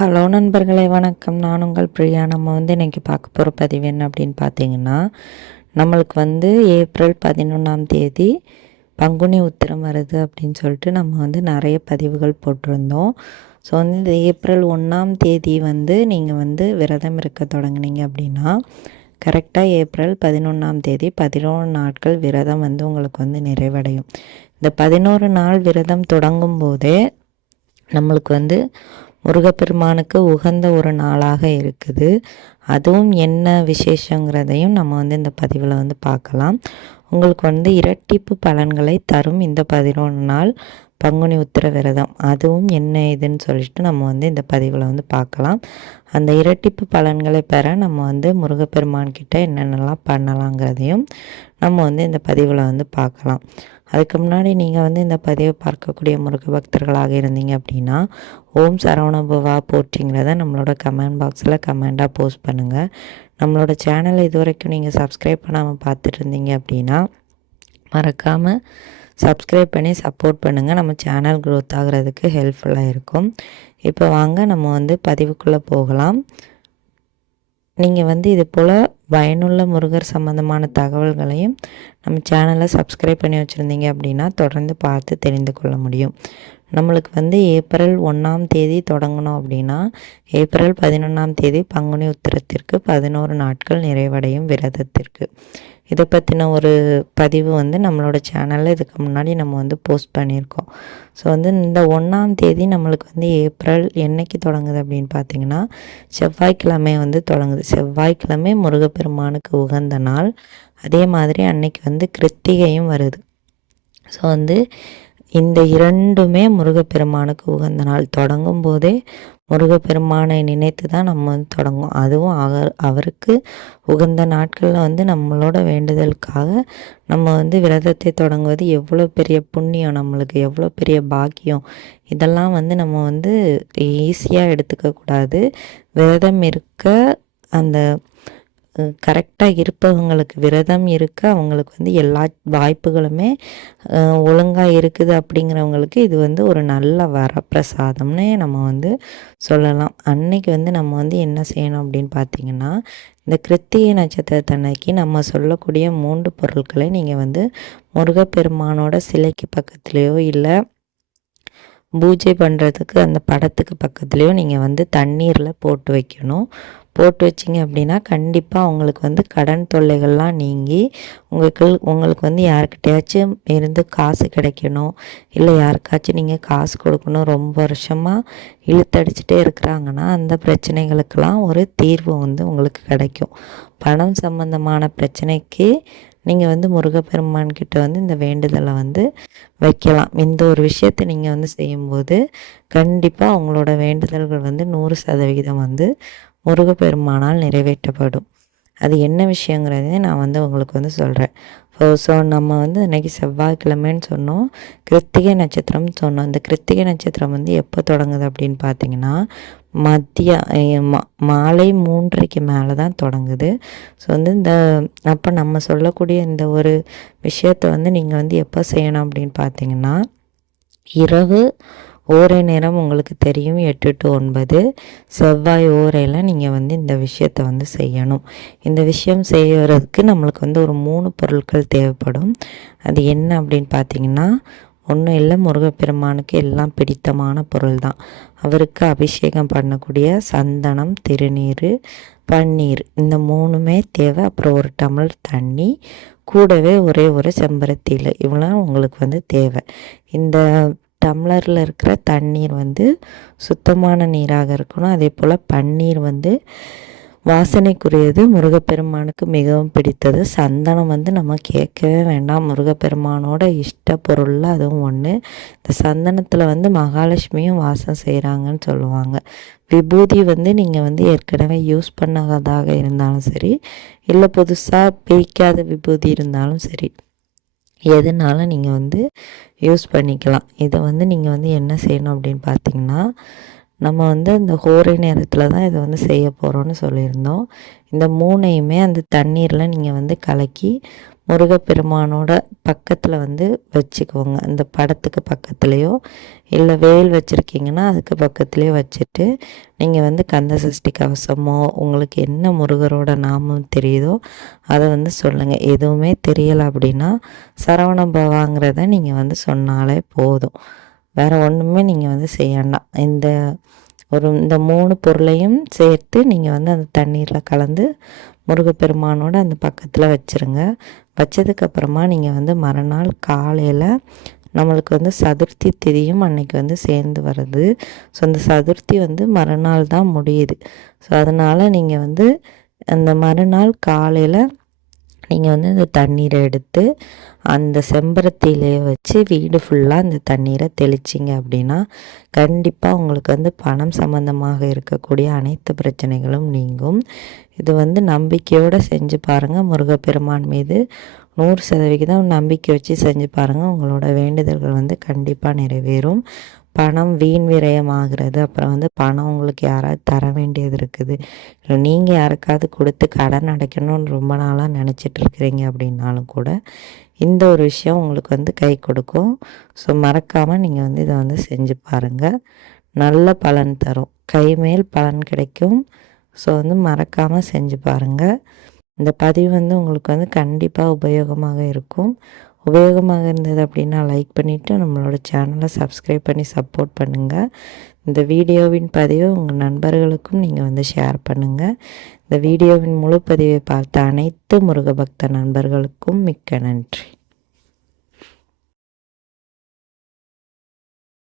Hello நண்பர்களே, வணக்கம். நான் உங்கள் பிரியா. நம்ம இன்றைக்கி பார்க்க போகிற பதிவு என்ன அப்படின்னு பார்த்தீங்கன்னா, நம்மளுக்கு ஏப்ரல் 11ஆம் தேதி பங்குனி உத்திரம் வருது அப்படின்னு சொல்லிட்டு நம்ம நிறைய பதிவுகள் போட்டிருந்தோம். ஸோ இந்த ஏப்ரல் 1ஆம் தேதி நீங்கள் விரதம் இருக்க தொடங்குனீங்க அப்படின்னா, கரெக்டாக ஏப்ரல் 11ஆம் தேதி 11 நாட்கள் விரதம் உங்களுக்கு நிறைவடையும். இந்த 11 நாள் விரதம் தொடங்கும் போதே நம்மளுக்கு முருகப்பெருமானுக்கு உகந்த ஒரு நாளாக இருக்குது. அதுவும் என்ன விசேஷங்கிறதையும் நம்ம இந்த பதிவில் பார்க்கலாம். உங்களுக்கு இரட்டிப்பு பலன்களை தரும் இந்த 11 நாள் பங்குனி உத்திர விரதம். அதுவும் என்ன இதுன்னு சொல்லிட்டு நம்ம இந்த பதிவில் பார்க்கலாம். அந்த இரட்டிப்பு பலன்களை பெற நம்ம முருகப்பெருமான்கிட்ட என்னென்னலாம் பண்ணலாங்கிறதையும் நம்ம இந்த பதிவில் பார்க்கலாம். அதுக்கு முன்னாடி நீங்கள் இந்த பதிவை பார்க்கக்கூடிய முருக பக்தர்களாக இருந்தீங்க அப்படின்னா, ஓம் சரவணபவா போற்றிங்கிறத நம்மளோட கமெண்ட் பாக்ஸில் கமெண்ட்டாக போஸ்ட் பண்ணுங்கள். நம்மளோட சேனலை இது வரைக்கும் நீங்கள் சப்ஸ்கிரைப் பண்ணாமல் பார்த்துட்டு இருந்தீங்க அப்படின்னா, மறக்காமல் சப்ஸ்கிரைப் பண்ணி சப்போர்ட் பண்ணுங்கள். நம்ம சேனல் க்ரோத் ஆகிறதுக்கு ஹெல்ப்ஃபுல்லாக இருக்கும். இப்போ வாங்க நம்ம பதிவுக்குள்ளே போகலாம். நீங்கள் இது போல் பயனுள்ள முருகர் சம்மந்தமான தகவல்களையும் நம்ம சேனலை சப்ஸ்கிரைப் பண்ணி வச்சுருந்தீங்க அப்படின்னா தொடர்ந்து பார்த்து தெரிந்து கொள்ள முடியும். நம்மளுக்கு ஏப்ரல் 1ஆம் தேதி தொடங்கணும் அப்படின்னா, ஏப்ரல் 11ஆம் தேதி பங்குனி உத்திரத்திற்கு 11 நாட்கள் நிறைவடையும் விரதத்திற்கு. இதை பற்றின ஒரு பதிவு நம்மளோட சேனலில் இதுக்கு முன்னாடி நம்ம போஸ்ட் பண்ணியிருக்கோம். ஸோ இந்த 1ஆம் தேதி நம்மளுக்கு ஏப்ரல் என்னைக்கு தொடங்குது அப்படின்னு பார்த்தீங்கன்னா, செவ்வாய்க்கிழமை தொடங்குது. செவ்வாய்க்கிழமை முருகப்பெருமானுக்கு உகந்த நாள். அதே மாதிரி அன்னைக்கு கிருத்திகையும் வருது. ஸோ இந்த இரண்டுமே முருகப்பெருமானுக்கு உகந்த நாள். தொடங்கும் போதே முருகப்பெருமானை நினைத்து தான் நம்ம தொடங்குவோம். அதுவும் அவருக்கு உகந்த நாட்களில் நம்மளோட வேண்டுதலுக்காக நம்ம விரதத்தை தொடங்குவது எவ்வளோ பெரிய புண்ணியம், நம்மளுக்கு எவ்வளோ பெரிய பாக்கியம். இதெல்லாம் நம்ம ஈஸியாக எடுத்துக்கக்கூடாது. விரதம் இருக்க அந்த கரெக்டாக இருப்பவங்களுக்கு, விரதம் இருக்க அவங்களுக்கு எல்லா வாய்ப்புகளுமே ஒழுங்காக இருக்குது. அப்படிங்கிறவங்களுக்கு இது ஒரு நல்ல வரப்பிரசாதம்னே நம்ம சொல்லலாம். அன்னைக்கு நம்ம என்ன செய்யணும் அப்படின்னு பார்த்தீங்கன்னா, இந்த கிருத்திகை நட்சத்திரத்தன்னைக்கு நம்ம சொல்லக்கூடிய 3 பொருட்களை நீங்கள் முருகப்பெருமானோட சிலைக்கு பக்கத்துலேயோ இல்லை பூஜை பண்ணுறதுக்கு அந்த படத்துக்கு பக்கத்துலேயோ நீங்கள் தண்ணீரில் போட்டு வைக்கணும். போட்டு வச்சிங்க அப்படின்னா கண்டிப்பாக அவங்களுக்கு கடன் தொல்லைகள்லாம் நீங்கி உங்களுக்கு யாருக்கிட்டையாச்சும் இருந்து காசு கிடைக்கணும், இல்லை யாருக்காச்சும் நீங்கள் காசு கொடுக்கணும், ரொம்ப வருஷமாக இழுத்தடிச்சிட்டே இருக்கிறாங்கன்னா அந்த பிரச்சனைகளுக்கெல்லாம் ஒரு தீர்வு உங்களுக்கு கிடைக்கும். பணம் சம்பந்தமான பிரச்சனைக்கு நீங்கள் முருகப்பெருமான்கிட்ட இந்த வேண்டுதலை வைக்கலாம். இந்த ஒரு விஷயத்தை நீங்கள் செய்யும்போது கண்டிப்பாக அவங்களோட வேண்டுதல்கள் 100% முருகப்பெருமானால் நிறைவேற்றப்படும். அது என்ன விஷயங்கிறதே நான் உங்களுக்கு சொல்கிறேன். ஸோ நம்ம இன்றைக்கி செவ்வாய்க்கிழமைன்னு சொன்னோம், கிருத்திகை நட்சத்திரம்னு சொன்னோம். இந்த கிருத்திகை நட்சத்திரம் எப்போ தொடங்குது அப்படின்னு பார்த்தீங்கன்னா, மாலை 3:30 மேலே தான் தொடங்குது. ஸோ இந்த அப்போ நம்ம சொல்லக்கூடிய இந்த ஒரு விஷயத்தை நீங்கள் எப்போ செய்யணும் அப்படின்னு பார்த்தீங்கன்னா, இரவு ஓரை நேரம் உங்களுக்கு தெரியும், 8 to 9 செவ்வாய் ஓரையில் நீங்கள் இந்த விஷயத்தை செய்யணும். இந்த விஷயம் செய்கிறதுக்கு நம்மளுக்கு ஒரு 3 பொருட்கள் தேவைப்படும். அது என்ன அப்படின்னு பார்த்தீங்கன்னா, ஒன்றும் இல்லை, முருகப்பெருமானுக்கு எல்லாம் பிடித்தமான பொருள் தான். அவருக்கு அபிஷேகம் பண்ணக்கூடிய சந்தனம், திருநீர், பன்னீர், இந்த 3மே தேவை. அப்புறம் ஒரு டம்ளர் தண்ணி, கூடவே ஒரே ஒரு செம்பருத்தி இலை, இவ்வளோ உங்களுக்கு தேவை. இந்த டம்ளரில் இருக்கிற தண்ணீர் சுத்தமான நீராக இருக்கணும். அதே போல் பன்னீர் வாசனைக்குரியது, முருகப்பெருமானுக்கு மிகவும் பிடித்தது. சந்தனம் நம்ம கேட்கவே வேண்டாம், முருகப்பெருமானோட இஷ்ட பொருளில் அதுவும் ஒன்று. இந்த சந்தனத்தில் மகாலட்சுமியும் வாசம் செய்கிறாங்கன்னு சொல்லுவாங்க. விபூதி நீங்கள் ஏற்கனவே யூஸ் பண்ணாததாக இருந்தாலும் சரி, இல்லை புதுசாக பிரிக்காத விபூதி இருந்தாலும் சரி, எதுனாலும் நீங்கள் யூஸ் பண்ணிக்கலாம். இதை நீங்கள் என்ன செய்யணும் அப்படின்னு பார்த்தீங்கன்னா, நம்ம வந்து இந்த ஹோரை நேரத்தில் தான் இதை வந்து செய்ய போகிறோன்னு சொல்லியிருந்தோம். இந்த 3யுமே அந்த தண்ணீரில் நீங்கள் வந்து கலக்கி முருகப்பெருமானோட பக்கத்தில் வந்து வச்சுக்கோங்க. அந்த படத்துக்கு பக்கத்துலேயோ இல்லை வேல் வச்சுருக்கீங்கன்னா அதுக்கு பக்கத்துலேயோ வச்சுட்டு நீங்கள் வந்து கந்த சஷ்டி கவசமோ உங்களுக்கு என்ன முருகரோட நாமம் தெரியுதோ அதை வந்து சொல்லுங்கள். எதுவுமே தெரியலை அப்படின்னா சரவண பவாங்கிறத நீங்கள் வந்து சொன்னாலே போதும். வேறு ஒன்றுமே நீங்கள் வந்து செய்ய வேண்டாம். இந்த 3 பொருளையும் சேர்த்து நீங்கள் வந்து அந்த தண்ணீரில் கலந்து முருகப்பெருமானோட அந்த பக்கத்தில் வச்சுருங்க. வச்சதுக்கப்புறமா நீங்கள் வந்து மறுநாள் காலையில் நம்மளுக்கு வந்து சதுர்த்தி திதியும் அன்னைக்கு வந்து சேர்ந்து வருது. ஸோ அந்த சதுர்த்தி வந்து மறுநாள் தான் முடியுது. ஸோ அதனால் நீங்கள் வந்து அந்த மறுநாள் காலையில் நீங்கள் வந்து இந்த தண்ணீரை எடுத்து அந்த செம்பருத்தியிலே வச்சு வீடு ஃபுல்லாக அந்த தண்ணீரை தெளிச்சிங்க அப்படின்னா கண்டிப்பாக உங்களுக்கு வந்து பணம் சம்மந்தமாக இருக்கக்கூடிய அனைத்து பிரச்சனைகளும் நீங்கும். இது வந்து நம்பிக்கையோடு செஞ்சு பாருங்கள். முருகப்பெருமான் மீது 100% நம்பிக்கை வச்சு செஞ்சு பாருங்கள். உங்களோட வேண்டுதல்கள் வந்து கண்டிப்பாக நிறைவேறும். பணம் வீண் விரயமாகிறது, அப்புறம் வந்து பணம் உங்களுக்கு யாராவது தர வேண்டியது இருக்குது, இல்லை நீங்கள் யாருக்காவது கொடுத்து கடன் அடைக்கணும்னு ரொம்ப நாளாக நினச்சிட்டு இருக்கிறீங்க அப்படின்னாலும் கூட இந்த ஒரு விஷயம் உங்களுக்கு வந்து கை கொடுக்கும். ஸோ மறக்காமல் நீங்கள் வந்து இதை வந்து செஞ்சு பாருங்கள். நல்ல பலன் தரும், கைமேல் பலன் கிடைக்கும். ஸோ வந்து மறக்காமல் செஞ்சு பாருங்கள். இந்த பதிவு வந்து உங்களுக்கு வந்து கண்டிப்பாக உபயோகமாக இருக்கும். உபயோகமாக இருந்தது அப்படின்னா லைக் பண்ணிவிட்டு நம்மளோட சேனலை சப்ஸ்கிரைப் பண்ணி சப்போர்ட் பண்ணுங்கள். இந்த வீடியோவின் பதிவை உங்கள் நண்பர்களுக்கும் நீங்கள் வந்து ஷேர் பண்ணுங்கள். இந்த வீடியோவின் முழு பதிவை பார்த்த அனைத்து முருகபக்த நண்பர்களுக்கும் மிக்க நன்றி.